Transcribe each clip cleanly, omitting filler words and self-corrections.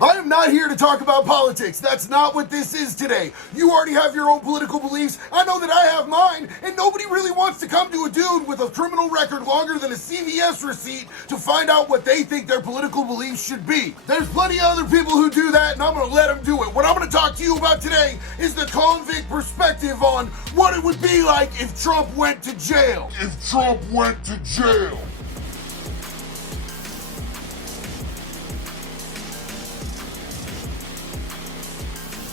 I am not here to talk about politics. That's not what this is today. You already have your own political beliefs. I know that I have mine, and nobody really wants to come to a dude with a criminal record longer than a CVS receipt to find out what they think their political beliefs should be. There's plenty of other people who do that, and I'm going to let them do it. What I'm going to talk to you about today is the convict perspective on what it would be like if Trump went to jail. If Trump went to jail.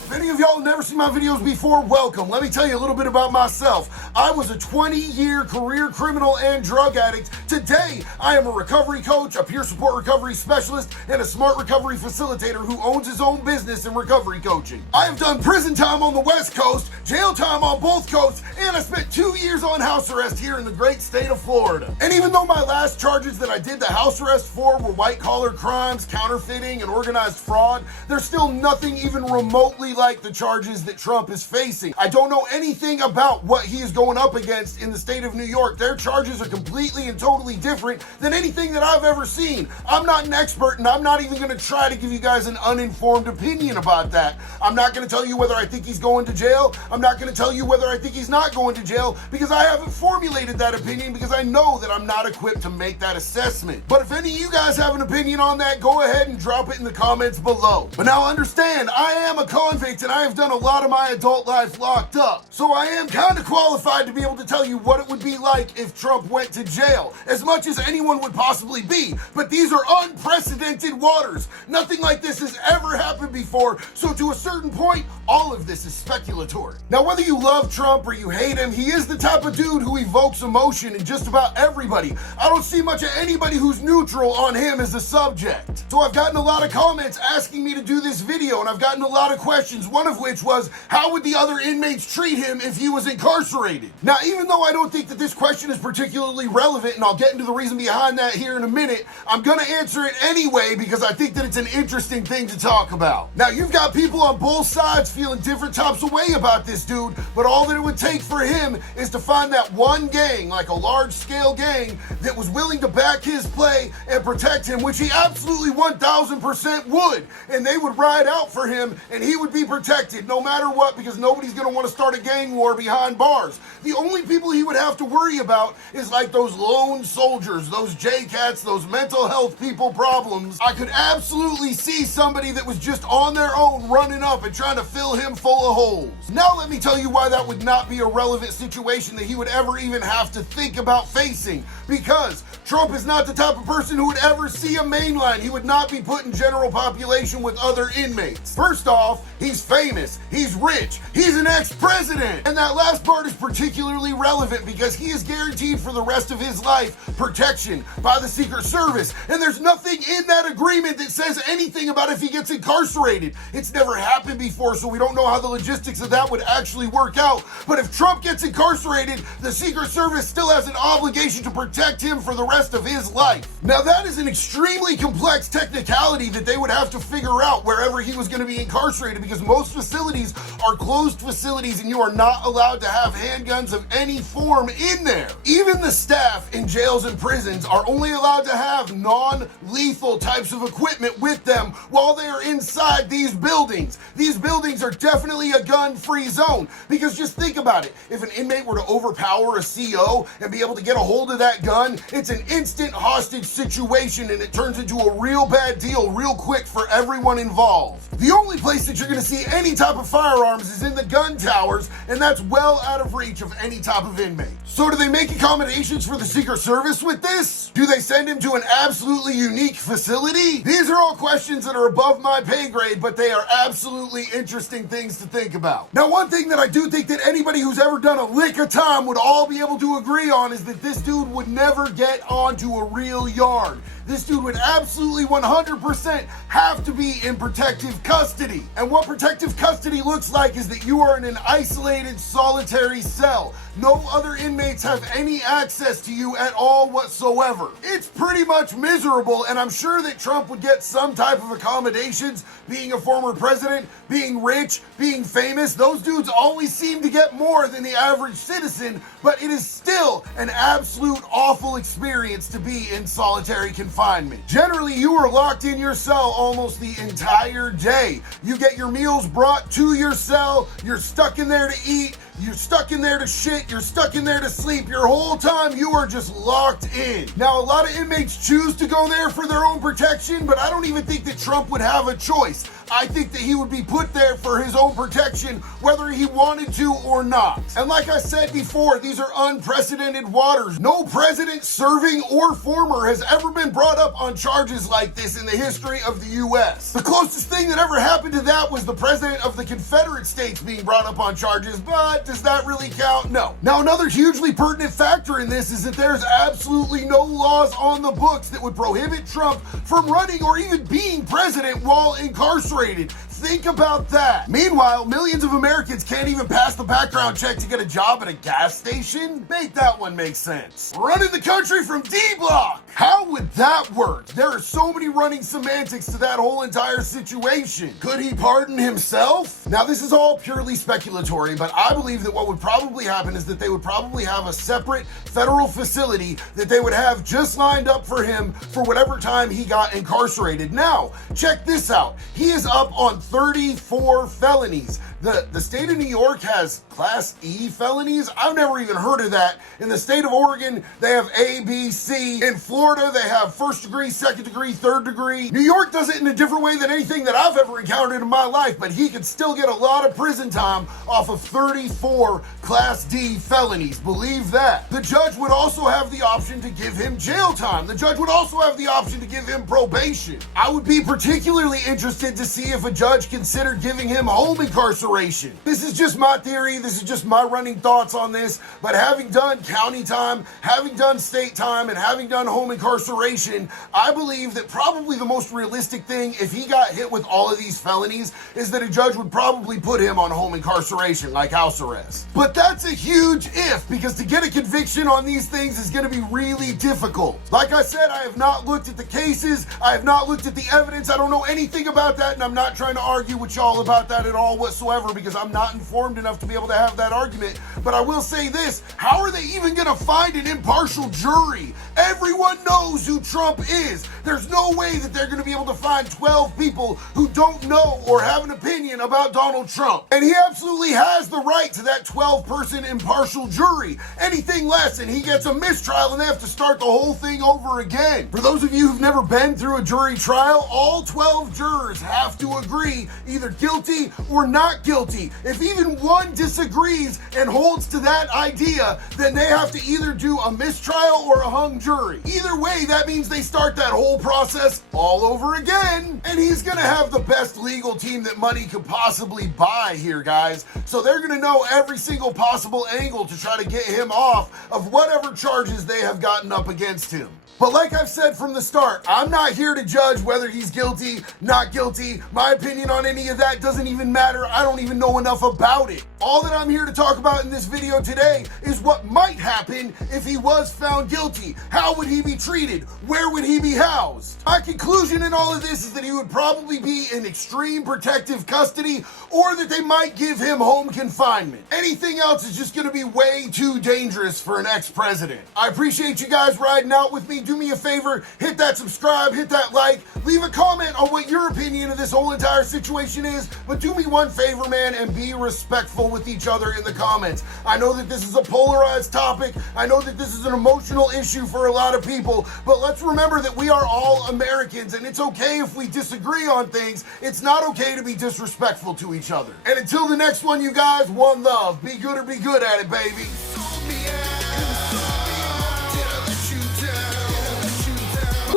If any of y'all have never seen my videos before, welcome. Let me tell you a little bit about myself. I was a 20-year career criminal and drug addict. Today, I am a recovery coach, a peer support recovery specialist, and a smart recovery facilitator who owns his own business in recovery coaching. I have done prison time on the West Coast, jail time on both coasts, and I spent 2 years on house arrest here in the great state of Florida. And even though my last charges that I did the house arrest for were white-collar crimes, counterfeiting, and organized fraud, there's still nothing even remotely like the charges that Trump is facing. I don't know anything about what he is going up against in the state of New York. Their charges are completely and totally different than anything that I've ever seen. I'm not an expert, and I'm not even going to try to give you guys an uninformed opinion about that. I'm not going to tell you whether I think he's going to jail. I'm not going to tell you whether I think he's not going to jail because I haven't formulated that opinion because I know that I'm not equipped to make that assessment. But if any of you guys have an opinion on that, go ahead and drop it in the comments below. But now understand, I am a convict and I have done a lot of my adult life locked up. So I am kind of qualified to be able to tell you what it would be like if Trump went to jail, as much as anyone would possibly be. But these are unprecedented waters. Nothing like this has ever happened before. So to a certain point, all of this is speculatory. Now, whether you love Trump or you hate him, he is the type of dude who evokes emotion in just about everybody. I don't see much of anybody who's neutral on him as a subject. So I've gotten a lot of comments asking me to do this video, and I've gotten a lot of questions, one of which was, how would the other inmates treat him if he was incarcerated? Now, even though I don't think that this question is particularly relevant, and I'll get into the reason behind that here in a minute, I'm gonna answer it anyway because I think that it's an interesting thing to talk about. Now, you've got people on both sides feeling different types of way about this dude, but all that it would take for him is to find that one gang, like a large-scale gang, that was willing to back his play and protect him, which he absolutely 1000% would, and they would ride out for him, and he would be protected no matter what, because nobody's going to want to start a gang war behind bars. The only people he would have to worry about is like those lone soldiers, those J-Cats, those mental health people problems. I could absolutely see somebody that was just on their own running up and trying to fill him full of holes. Now let me tell you why that would not be a relevant situation that he would ever even have to think about facing. Because Trump is not the type of person who would ever see a main line. He would not be put in general population with other inmates. First off, he's famous, he's rich, he's an ex-president. And that last part is particularly relevant because he is guaranteed for the rest of his life protection by the Secret Service. And there's nothing in that agreement that says anything about if he gets incarcerated. It's never happened before, so we don't know how the logistics of that would actually work out. But if Trump gets incarcerated, the Secret Service still has an obligation to protect him for the rest of his life. Now that is an extremely complex technicality that they would have to figure out wherever he was going to be incarcerated, because most facilities are closed facilities and you are not allowed to have handguns of any form in there. Even the staff in jails and prisons are only allowed to have non-lethal types of equipment with them while they are inside these buildings. These buildings are definitely a gun-free zone, because just think about it. If an inmate were to overpower a CO and be able to get a hold of that gun, it's an instant hostage situation and it turns into a real bad deal real quick for everyone involved. The only place that you're going to see any type of firearms is in the gun towers, and that's well out of reach of any type of inmate. So do they make accommodations for the Secret Service with this? Do they send him to an absolutely unique facility? These are all questions that are above my pay grade, but they are absolutely interesting things to think about. Now, one thing that I do think that anybody who's ever done a lick of time would all be able to agree on is that this dude would never get onto a real yard. This dude would absolutely 100% have to be in protective custody. And what protective protective custody looks like is that you are in an isolated, solitary cell. No other inmates have any access to you at all whatsoever. It's pretty much miserable, and I'm sure that Trump would get some type of accommodations, being a former president, being rich, being famous. Those dudes always seem to get more than the average citizen, but it is still an absolute awful experience to be in solitary confinement. Generally, you are locked in your cell almost the entire day. You get your meals brought to your cell, you're stuck in there to eat, you're stuck in there to shit, you're stuck in there to sleep. Your whole time you are just locked in. Now, a lot of inmates choose to go there for their own protection, but I don't even think that Trump would have a choice. I think that he would be put there for his own protection, whether he wanted to or not. And like I said before, these are unprecedented waters. No president, serving or former, has ever been brought up on charges like this in the history of the U.S. The closest thing that ever happened to that was the president of the Confederate States being brought up on charges, but does that really count? No. Now, another hugely pertinent factor in this is that there's absolutely no laws on the books that would prohibit Trump from running or even being president while incarcerated. Think about that. Meanwhile, millions of Americans can't even pass the background check to get a job at a gas station. Make that one make sense. Running the country from D-Block. How would that work? There are so many running semantics to that whole entire situation. Could he pardon himself? Now, this is all purely speculatory, but I believe that what would probably happen is that they would probably have a separate federal facility that they would have just lined up for him for whatever time he got incarcerated. Now, check this out. He is up on 34 felonies. The state of New York has Class E felonies. I've never even heard of that. In the state of Oregon, they have A, B, C. In Florida, they have first degree, second degree, third degree. New York does it in a different way than anything that I've ever encountered in my life, but he could still get a lot of prison time off of 34 Class D felonies. Believe that. The judge would also have the option to give him jail time. The judge would also have the option to give him probation. I would be particularly interested to see if a judge considered giving him home incarceration. This is just my theory. This is just my running thoughts on this. But having done county time, having done state time, and having done home incarceration, I believe that probably the most realistic thing, if he got hit with all of these felonies, is that a judge would probably put him on home incarceration, like house arrest. But that's a huge if, because to get a conviction on these things is going to be really difficult. Like I said, I have not looked at the cases. I have not looked at the evidence. I don't know anything about that, and I'm not trying to argue with y'all about that at all whatsoever, because I'm not informed enough to be able to have that argument. But I will say this, how are they even going to find an impartial jury? Everyone knows who Trump is. There's no way that they're going to be able to find 12 people who don't know or have an opinion about Donald Trump. And he absolutely has the right to that 12-person impartial jury. Anything less and he gets a mistrial and they have to start the whole thing over again. For those of you who've never been through a jury trial, all 12 jurors have to agree either guilty or not guilty. If even one disagrees and holds to that idea, then they have to either do a mistrial or a hung jury. Either way, that means they start that whole process all over again. And he's gonna have the best legal team that money could possibly buy here, guys. So they're gonna know every single possible angle to try to get him off of whatever charges they have gotten up against him. But like I've said from the start, I'm not here to judge whether he's guilty, not guilty. My opinion on any of that doesn't even matter. I don't even know enough about it. All that I'm here to talk about in this video today is what might happen if he was found guilty. How would he be treated? Where would he be housed? My conclusion in all of this is that he would probably be in extreme protective custody, or that they might give him home confinement. Anything else is just gonna be way too dangerous for an ex-president. I appreciate you guys riding out with me. Do me a favor, hit that subscribe, hit that like, leave a comment on what your opinion of this whole entire situation is, but do me one favor, man, and be respectful with each other in the comments. I know that this is a polarized topic. I know that this is an emotional issue for a lot of people, but let's remember that we are all Americans, and it's okay if we disagree on things. It's not okay to be disrespectful to each other. And until the next one, you guys, one love. Be good or be good at it, baby.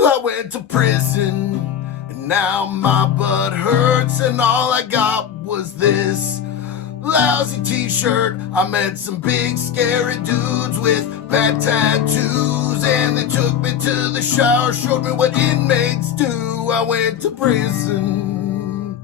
I went to prison, and now my butt hurts, and all I got was this lousy t-shirt. I met some big scary dudes with bad tattoos, and they took me to the shower, showed me what inmates do. I went to prison.